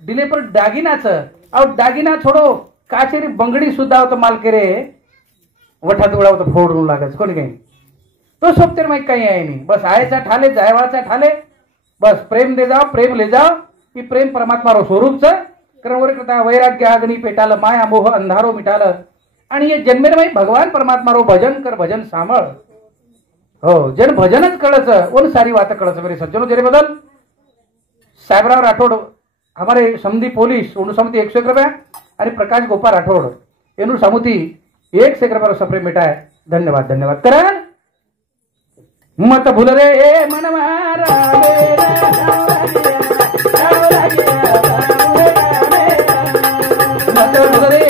दिले पर दागिनाचं अहो दागिना छोडो काचेरी बंगडी सुद्धा होतं मालके रे वठात उडा होतं फोडून लागायचं कोणी काही तो सोबते माहिती काही आहे नाही बस आयचा ठाले जायवाचा ठाले बस प्रेम दे जाओ प्रेम ले जाओ की प्रेम परमात्मा रो स्वरूपचं कारण वर करता वैराग्य अग्नी पेटालं माया मोह अंधारो मिटालं आणि हे जन्मेर माही भगवान परमात्मा रो भजन कर भजन सांभाळ हो जन भजनच कळचं ओन सारी बात कळचं मेरे सज्जनों तेरे बदल साहेबराव राठोड हमारे समधी पोलीस उन्होंने समिति 101 रुपया अरे प्रकाश गोपाल राठौड़ एनु समिति 101 रुपया सप्रे मिटा है धन्यवाद धन्यवाद करण मत भूल रे मनमारा मत भूल रे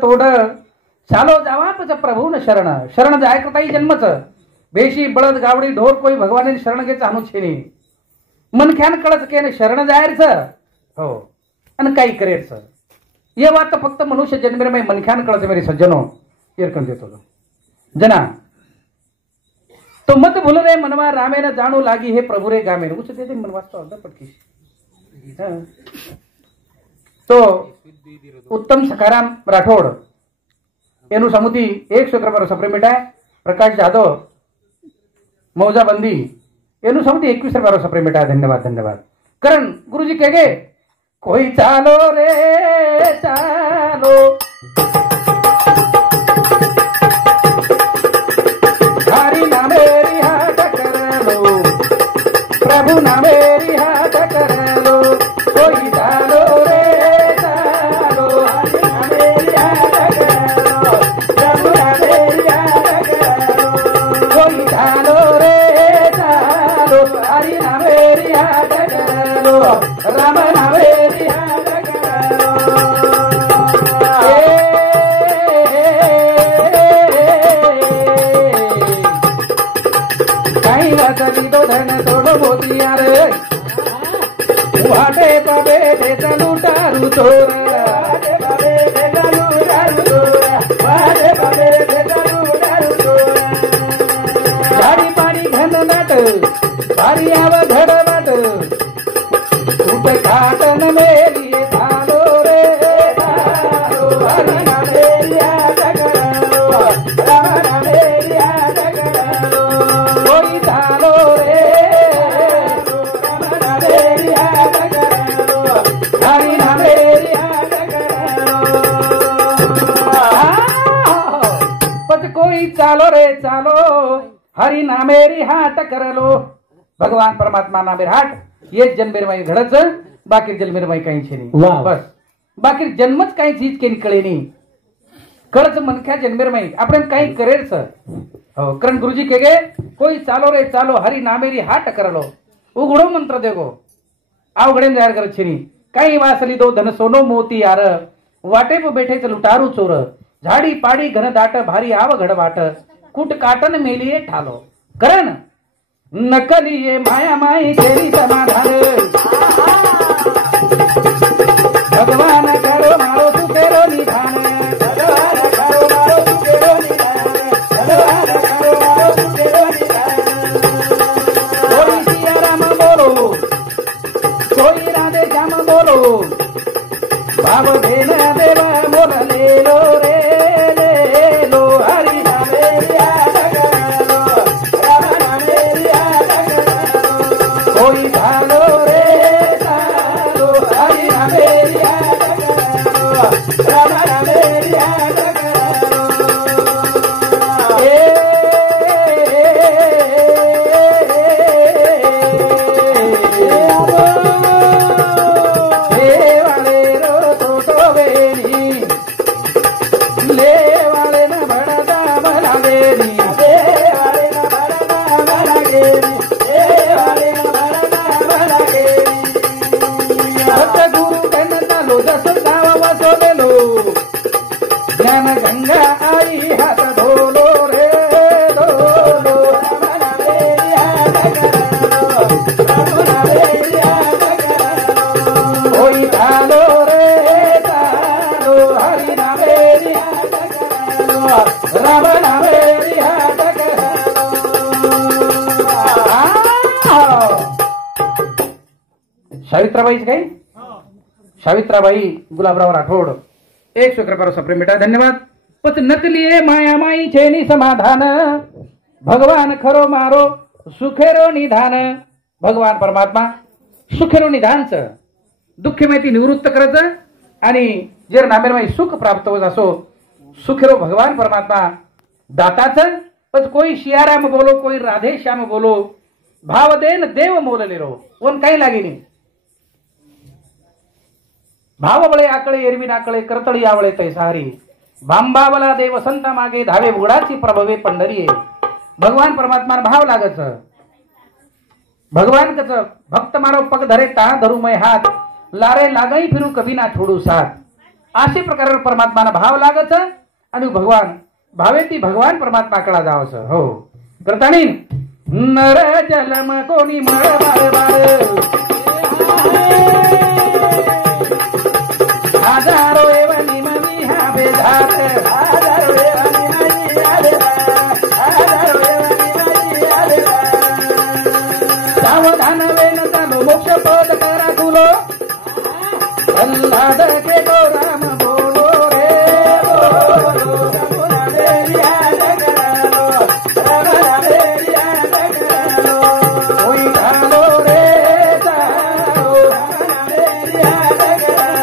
तोड चालो जावापच प्रभू न शरण शरण जाय करताई जन्मच बेशी बळद गावडी ढोर कोई भगवान शरण घे चाहू छेनी मनख्यान कळच के शरण जायरच हो आणि काही करेच ये बात फक्त मनुष्य जन्मेर में मनख्यान कळच मेरे सज्जनो एरकन देतो जना तो मत भूल रे मनवा रामे न जाणू लागी हे प्रभु रे गामे उच दे मन वाचतो अर्धा पटकी तो उत्तम सखाराम राठौड़ एनु समिति 101 रुपया सप्रे मिटा है प्रकाश जाधव मौजा बंदी एनु समिति 21 रुपया सप्रे मिटा है धन्यवाद धन्यवाद करण गुरुजी कहे कोई चालो रे चालो हरि नामे हाथ कर लो प्रभु नामे हाथ कर लो कोई चालो रे राम नामेरी काही वाचली तो धन सोडो मोतिया रे वाटे पाबे ते चालू टारू तोर वाटे पाबे ते चालू टारू तोर वाटे पाबे ते चालू टारू तोर झाडी पाणी घन नाट भारी आव धड नाट काटन मेरी धालो रे धालो हरि नामेरी जगलो राम नामेरी जगलो कोई धालो रे राम नामेरी जगलो हरि नामेरी जगलो पच कोई चालो रे चालो हरि नामेरी हाट करलो भगवान परमात्मा नामेर हाट ये जन्मेर माई घडच बाकी जन्मेर माई काही छे नहीं बस बाकी जन्मच काही चीज के निकळे नहीं कळच मनख्या जन्मेर माई आपण काही करेच हो करण गुरुजी कहे कोई चालो रे चालो हरि नामेरी हाट करलो उघडो मंत्र देगो आव घडे तयार करत छे नहीं काही वासली दो धन सोनो मोती यार वाटे पे बैठे च लुटारू चोर झाडी पाडी घन दाट भारी आव घड वाट कुट काटन मेलिए ठालो करण नकली ये माया माई तेरी समाधान भगवान करो मारो तू तेरो निधान भगवान करो मारो तू तेरो निधान भगवान करो मारो तू तेरो निधान कोई सिया राम बोलो कोई राधे श्याम बोलो भाव देन देवा मोर ले लो रे ले लो हरि नामेरी जगलो राम नामेरी जगलो कोई धालो रे धालो हरि नामेरी जगलो राम ज्ञान गंगा आई हात धोलो रे धोलो होई धालो रे धालो हरी नामेरी राम नामेरी हात सावित्राबाईच काही सावित्राबाई गुलाबराव राठोड 100 कृपया सप्रेम बेटा धन्यवाद. पत नकलिये माया माई छेनी समाधान भगवान खरो मारो सुखेरो निधान. भगवान परमात्मा सुखेरो निधानचं दुःख माहिती निवृत्त करायचं आणि जर नामेरमाई सुख प्राप्त होत असो सुखेरो भगवान परमात्मा दाताचं. पण कोई शियाराम बोलो कोई राधे श्याम बोलो भाव देन देव मोललेरो कोण काही लागेनी. भावबळे आकळे एरवी नाकळे करतळी आवळे तैसारी भांबावला देव संता मागे धावे बुडाची प्रभवे पंढरी. भगवान परमात्मा भाव लागच भगवान कच भक्त मारो पग धरे ता धरू मै हात लारे लागाई फिरू कभी ना छोडू साथ. असे प्रकारे परमात्मा भाव लागच आणि भगवान भावे ती भगवान परमात्मा कडा जावस. हो करतानी नर जलम कोणी मळ बार बार हजारो एवनी मवी हा बेधात हजारो एवनी मवी आले हजारो एवनी मवी आले सावधान वेन चालो मोक्ष पद करा तुलो अल्लाद के गो राम बोलो रे बोलो रघुना देवी आले करो रघुना देवी आले करो होई धालो रे धालो रघुना देवी आले करो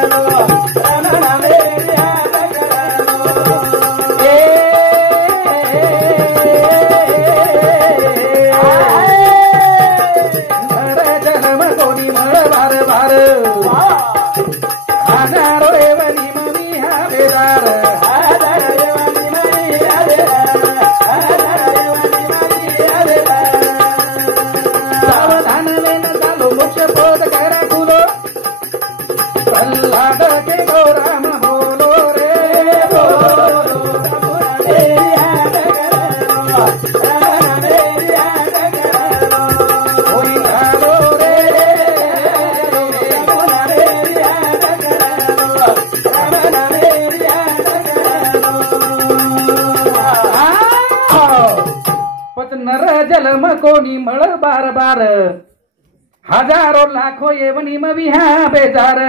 जलम कोणी मळ बार बार हजारो लाखो येवनी मवी हा बेजार.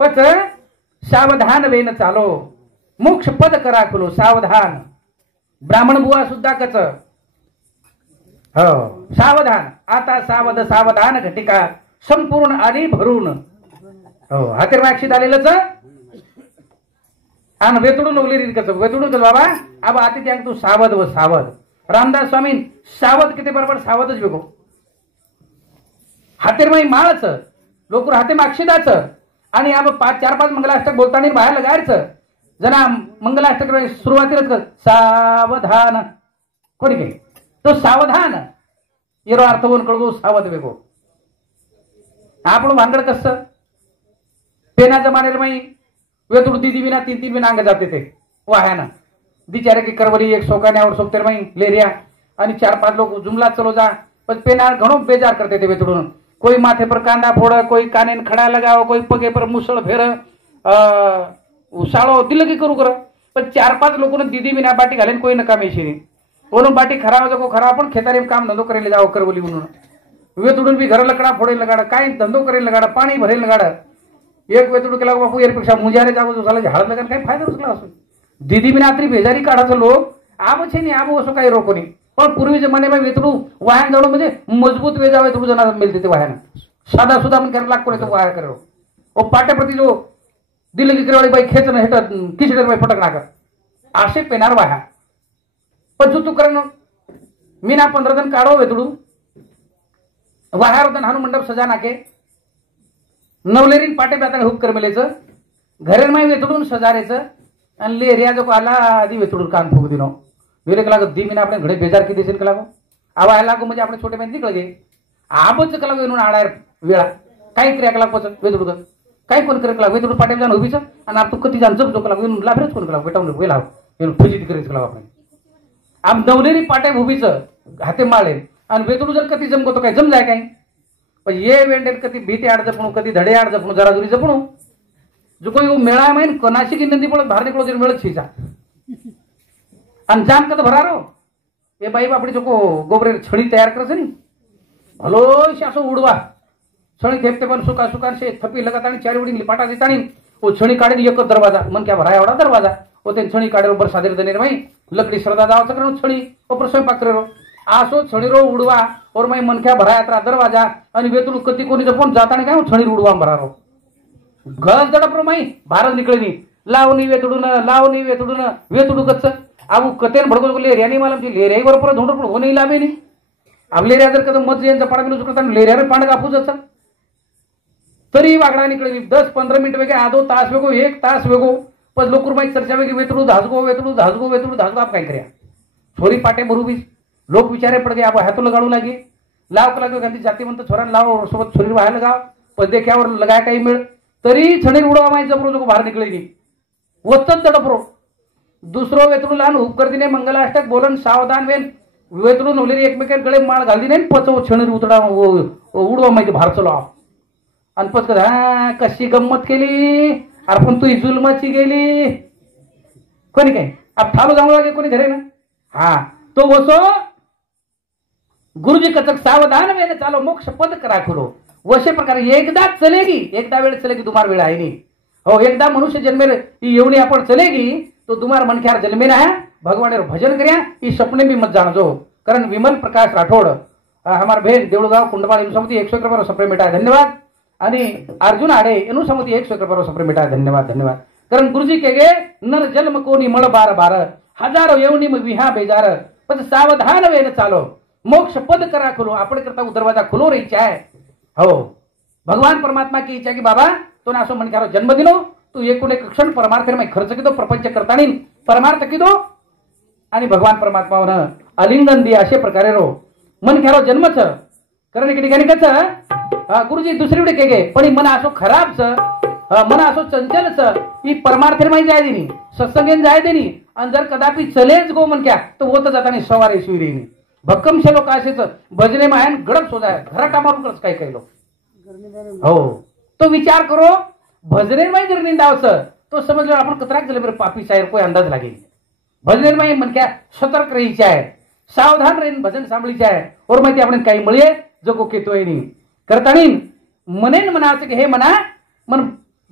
पच सावधान वेन चालो मोक्ष पद करा खुलो सावधान. ब्राह्मण बुवा सुद्धा कच हो सावधान आता सावध सावधान घटिका संपूर्ण आली भरून. हो हातेर माक्षीत आलेलंच आणि वेतुडून उगली कच वेतुडून कच बाबा आबा आती त्या तू सावध व सावध. रामदास स्वामी सावध किती बरोबर सावधच बेगो हातेरमाई माळच लोकर हाते माक्षिदाच आणि अब 4-5 मंगलाष्टक बोलताना बाहेर लगायचं जना मंगलाष्टक सुरुवातीलाच सावधान कोणी काही तो सावधान येरो अर्थ होऊन कळगो सावध बेगो. आपण भानगड कस पेना जमानेर माई वेतुड दीदी विना 3-3 विना अंग जाते ते वाह्याना बिचारे की करवली एक सोकान्यावर सोकतेर माई लेरिया आणि 4-5 लोग जुमला चलो जा पण पेना घणो बेजार करते ते वेतुडून. कोई माथे पर कांदा फोड़ कोई काने खड़ा लगाओ कोई पगे पर मुसळ फेर उसाळो दिलगी करू कर पण 4-5 लोगों दीदी विना बाटी घालेन कोई नकामी शिरी ओनो बाटी खराब जको खराब पण खेतारी काम धंधो करेले जाओ करवली म्हणून वेतुडून भी घर लकड़ा फोड़े लगाड़ा काय धंधो करेले लगाड़ा पाणी भरेल लगाड़ा एक वेतुड केला बापू एरपेक्षा मुंजारे जागो जो झाला झाड लगान काय फायदा उसला असो. दीदी बिना आत्री बेजारी काढाचं लोक आब छे नी आब असो काही रोको नाही पण पूर्वी जमान्यामध्ये वेतुडू वाहन जाणं म्हणजे मजबूत वेजा वेतुडू जना मिळते ते वाहन साधा सुद्धा पण करायला लागतो तो वाहन करो ओ पाट्याप्रती जो दिलगी करेवाली बाई खेचणं हेट किचडर बाई फटक नाकर आशे पेनार वाहा पण तू करण मी ना 15 जण काढो वेतुडू वाहार होता हानु मंडप सजा नाके नवलेरीन पाटे बेता हुक कर मेलेचं घरेर माई वेतुडून सजारेचं आणि लेरिया जो आला आधी वेतुडून कान फुक दिनो वेरे कला दी मीना अपने घडे बेजार की देशील कला आवा लागो म्हणजे आपण छोटे मध्ये निकळ गे आबच कला वेणून आडार वेळा काही क्रिया कला पच वेतुडू काय कोण करे लागवे तुला पाटील जाण उभीच आणि आप तू कधी जाण जप जोक लागवे लाभरेच कोण लागवे बेटावून वेला येऊन फजिती करायचं लाव आपण आम नवलेरी पाटे उभीच हाते माळे आणि वेतुडू जर कधी जमतो काय जम जाय काय पण ये वेंडेल कधी भीती आड जपणू कधी धडे आड जपणू जरा जुरी जपणू जो कोई मेळा माहीन नाशिक नंदी पडत भारत निकलो जर मिळत छिजा आणि जाम कद भरारो ए बाई बापडी जो गोबरे छडी तयार करस नी भलो असो उडवा छणी खेपते पण सुका सुका से थपी लगत आणि चारी उडी पाटा देतानी ओ छणी काढे एक दरवाजा मन क्या भराय एवढा दरवाजा ओ ते छणी काढे बर सादर दने रे भाई लकड़ी श्रद्धा दाव चक्र छणी ऊपर स्वयंपाक करे रो आसो छणी रो उडवा और मैं मन क्या भराय अत्रा दरवाजा आणि वेतुल कती कोणी जपून जातानी काय छणी उडवा भरारो गज दडप रो माई भारत निकळनी लावणी वेतुडून वेतुडू कच्च आबू कतेन भडको लेरियानी मला लेरियाई बरोबर धोंड हो नाही लावे नी अब लेरिया जर कदम मत यांचा पाडा गेलो चुकता लेरिया पांड कापूच असं तरी वागडा निकळली 10-15 मिनिट वेगे आधो तास वेगो 1 तास वेगो पण लोकर माई चर्चा वेगळी वेतुडू धासगो आप काय कर्या छोरी पाटे बरुबी लोक विचारे पडगे आप हातो लगाडू लागे लाव लागे गांधी जाती म्हणतो छोरान लाव सोबत छोरी व्हायला गाव पण देख्यावर लगाय काही मिळ तरी छणे उडवा माई जबरो जो बाहेर निकळली वचत तडपरो दुसरो वेतुडू लहान उपकर्तीने मंगलाष्टक बोलन सावधान वेन वेतुडू नवलेली एकमेकांना गळे माळ घालती नाही पचव छणे उतडा उडवा माहिती बाहेर चलो आणि पच हा कशी गंमत केली अरे पण तू जुलमाची गेली कोणी काय अब ठालो जाऊ लागे कोणी घरे ना हा तो वसो गुरुजी कथक सावधान वेने चालो मोक्ष पद करा खुलो वशे प्रकारे एकदा वेळ चलेगी तुम्हार वेळ आहे नाही हो एकदा मनुष्य जन्मे येवणी आपण चलेगी तो तुम्हार मन ख्यार जन्मे ना भगवान भजन कर्या ई सपने भी मत जानो कारण विमल प्रकाश राठौड़ हमार बहन देवड़गांव कुंडवाल समिति 100 रुपये सप्रे मिटा धन्यवाद आणि अर्जुन आडे एनु समिति 100 रुपये सप्रे मिटा धन्यवाद कारण गुरुजी के गे नर जन्म कोनी मळ बार बार हजारो येवनी में विहा बेजार पण सावधान वेन चालो मोक्ष पद करा खुलो आपण करता दरवाजा खुलो रही चाहे हो भगवान परमात्मा की इच्छा की बाबा तो ना असो मन करो जन्म दिनो तू एकूण एक क्षण परमार्थ में खर्च किदो प्रपंच करता नहीं परमार्थ किदो आणि भगवान परमात्मा अलिंगन दिया अशे प्रकारे रो मन ख्यारो जन्मच कारण एक ठिकाणी कसं गुरुजी दुसरी उडी के गे पण मन असो खराबच मन असो चंचलच ही परमार्थ माही जाय देनी सत्संगेन जाय देनी आणि जर कदापि चलेच गो मन क्या तो होत जातानी सवारी सुईरेनी भक्कम शे लोक असेच भजने मायन गडप सोजाय घरा कामारून करच काय काय लोक हो तो विचार करो भजने माही जर निंदावस तो समजलो आपण कतराक झाले बरे पापी शायर कोई अंदाज लागेल भजने माही मन क्या सतर्क रहीचे आहे सावधान रहीन भजन सांभळीचे आहे और माहिती आपण काही मिळे जो केतोय नी करतानी मनेन मनाचं की हे मना मन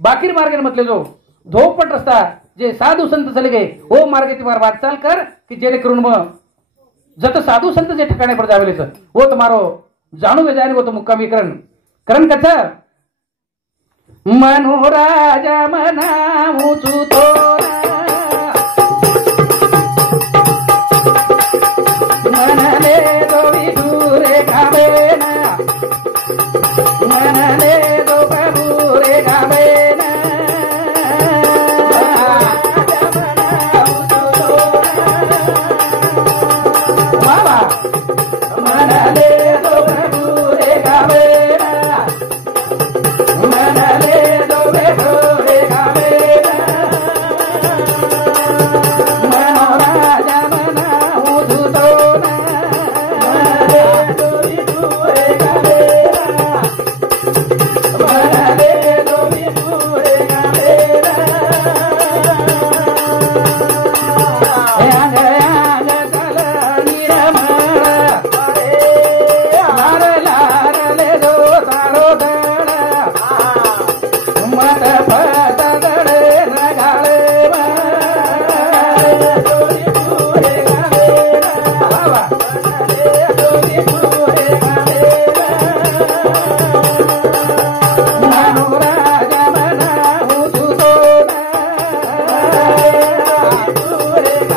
बाकीर मार्गे म्हटले जो धोपट रस्ता जे साधू संत चले गए ओ मार्गे तुम्हार वाटचाल कर की जेणे करून मग जत साधू संत जे ठिकाणी पर जावेलेच वो तुम्हारो जाणू वेजाने वो तो मुक्कामी करण कथ मनोराजा मना मुचू तो मनले दो विदुरे गावेना मनले दो कबूरे गावेना बाबा मनले दो कबूरे गावेना मनले दो कबूरे गावेना मनोराजा मना उधुतो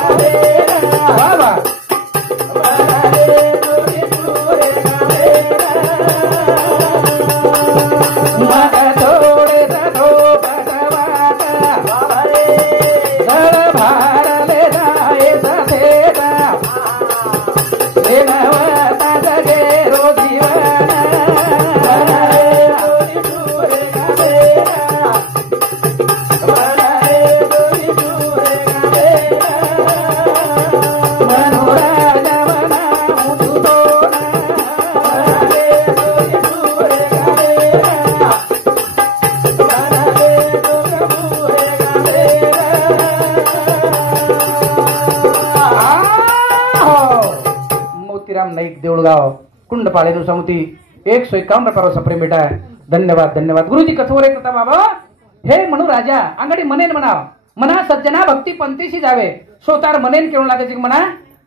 Hare तुकाराम नाईक देऊळगाव कुंडपाळे नुसामती 151 रुपयावर सप्रेम भेटा धन्यवाद धन्यवाद गुरुजी कथोरे करता बाबा हे म्हणू राजा अंगडी मनेन म्हणाव मना सज्जना भक्ती पंथीशी जावे स्वतार मनेन केवळ लागायचे म्हणा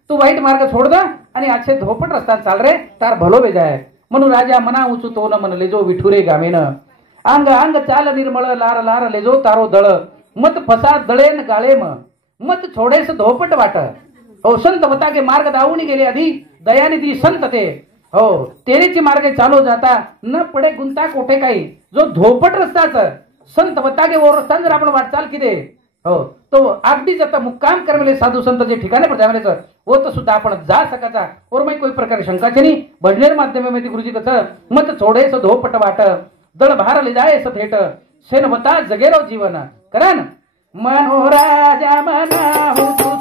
तू वाईट मार्ग सोड द आणि आजचे धोपट रस्ता चाल रे तार भलो बेजाय म्हणू राजा मना उचू तो न मन लेजो विठुरे गामेन अंग अंग चाल निर्मळ लार लार लेजो तारो दळ मत फसा दळेन गाळेम मत छोडेस धोपट वाट हो संत बतागे मार्ग दावून गेले आधी दयानिधी संत ते हो तेरीची मार्गे चालो जाता न पडे गुंता कोठे काही जो धोपट रस्ताच संत बतागे वर रस्ता जर आपण वाटचाल किदे हो तो अगदीच आता मुक्काम करमेले साधू संत जे ठिकाणे पर जामेले वो तो सुद्धा आपण जा सकाचा और मैं कोई प्रकार शंकाचे नहीं बडनेर माध्यम में गुरुजी कथ मत छोडेस धोपट वाट दळ भार ले जायस थेट सेनवता जगेरो जीवन करन मनोराजा मना हुतु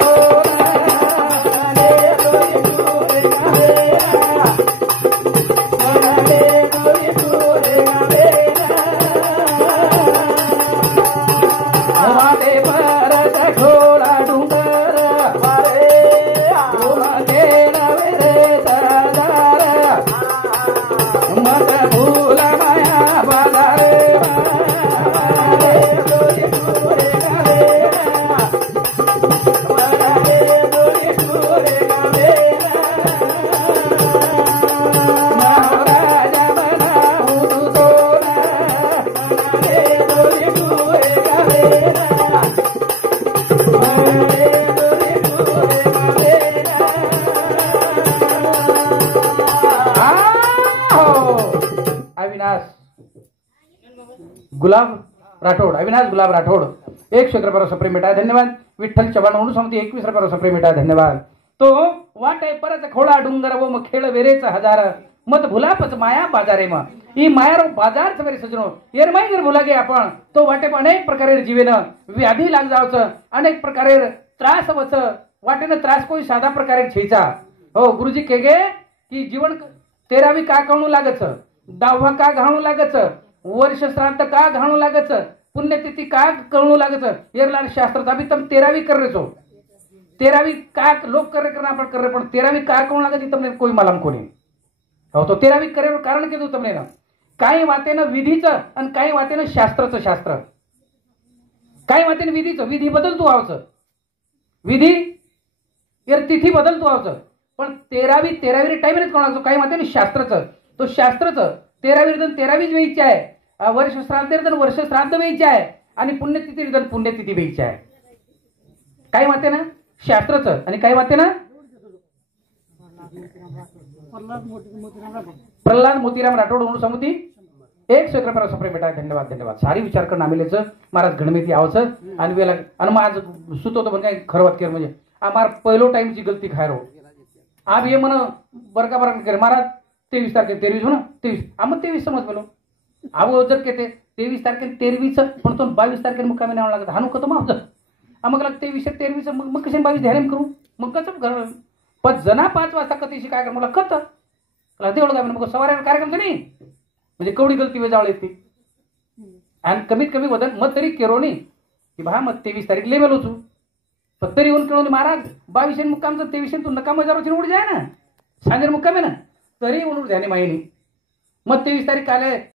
अविनाश गुलाब राठौड़ 100 रुपये सप्रेम बेटा धन्यवाद विठ्ठल चव्हाण म्हणून समती 21 रुपये सप्रेम बेटा धन्यवाद तो वाटे परत खोळा डुंगर वो मग खेळ वेरेच हजार मत भुलापच माया बाजारे म ई मायारो बाजार सवेरे सजनो येर माई जर भुला गे आपण तो वाटे अनेक प्रकारे जीवेन व्याधी लाग जावच अनेक प्रकारे त्रास वच वाटेन त्रास कोई साधा प्रकारे छेचा हो गुरुजी केगे की जीवन 13वी का कळू लागच 10वा का घाणू लागच वर्ष श्राद्ध का घाणू लागच पुण्यतिथि का कळू लागच येरलाल शास्त्र अभी तम 13वी कर रहे छो 13वी का लोक करे करना आपण कर रहे पण 13वी का कळू लागत तमने कोई मालूम कोणी हो तो 13वी करे कारण के तमने ना काही वातेनं विधीचं आणि काही वातेनं शास्त्राचं शास्त्र काही वातेनं विधीचं विधी बदलतो आवचं विधी यार तिथी बदलतो आवचं पण 13वी टाइम कोण लागतो काही वातेनं शास्त्राचं तो शास्त्राचं 13वी वेळीची आहे वर्ष श्राद्ध वर्ष श्राद्ध वेळीची आहे आणि पुण्यतिथी पुण्यतिथी वेळीची आहे काही वाते ना शास्त्राचं आणि काही वाते ना प्रल्हाद मोतीराम राठोड म्हणून समुती 100 रुपये सप्रेम बेटा धन्यवाद धन्यवाद सारी विचार करून आम्ही महाराज गणमिती आवचं आणि वेळेला आणि मग आज सुत होतं पण काय खरं वाट केलं म्हणजे आम्हाला पहिलो टाइमची गलती खायरो आप ये म्हण बरका बरका करे महाराज 23 तारखेला 23 हो ना 23 आम्ही 23 समज बोलो आव जर के 23 तारखेला 23 पण तो 22 तारखेला मुक्कामी नाव लागत हानू कतो मग आम्हाला 23 मग कसे 22 ध्यान करू मग कसं घर पण जना 5 वाजता कधीशी काय कर मला कत तेवढं काय मग सवार कार्यक्रम नाही म्हणजे कवडी गलती वेजावळ येते आणि कमीत कमी वदन मग तरी केरो नाही की भा मग 23 तारीख लेवल होतो पण तरी येऊन केळून महाराज 22 मुक्कामचं 23 तू नका मजावर उडी जाय ना सांगेर मुक्काम आहे ना तरी उडून ध्याने माहिनी मग 23 तारीख आले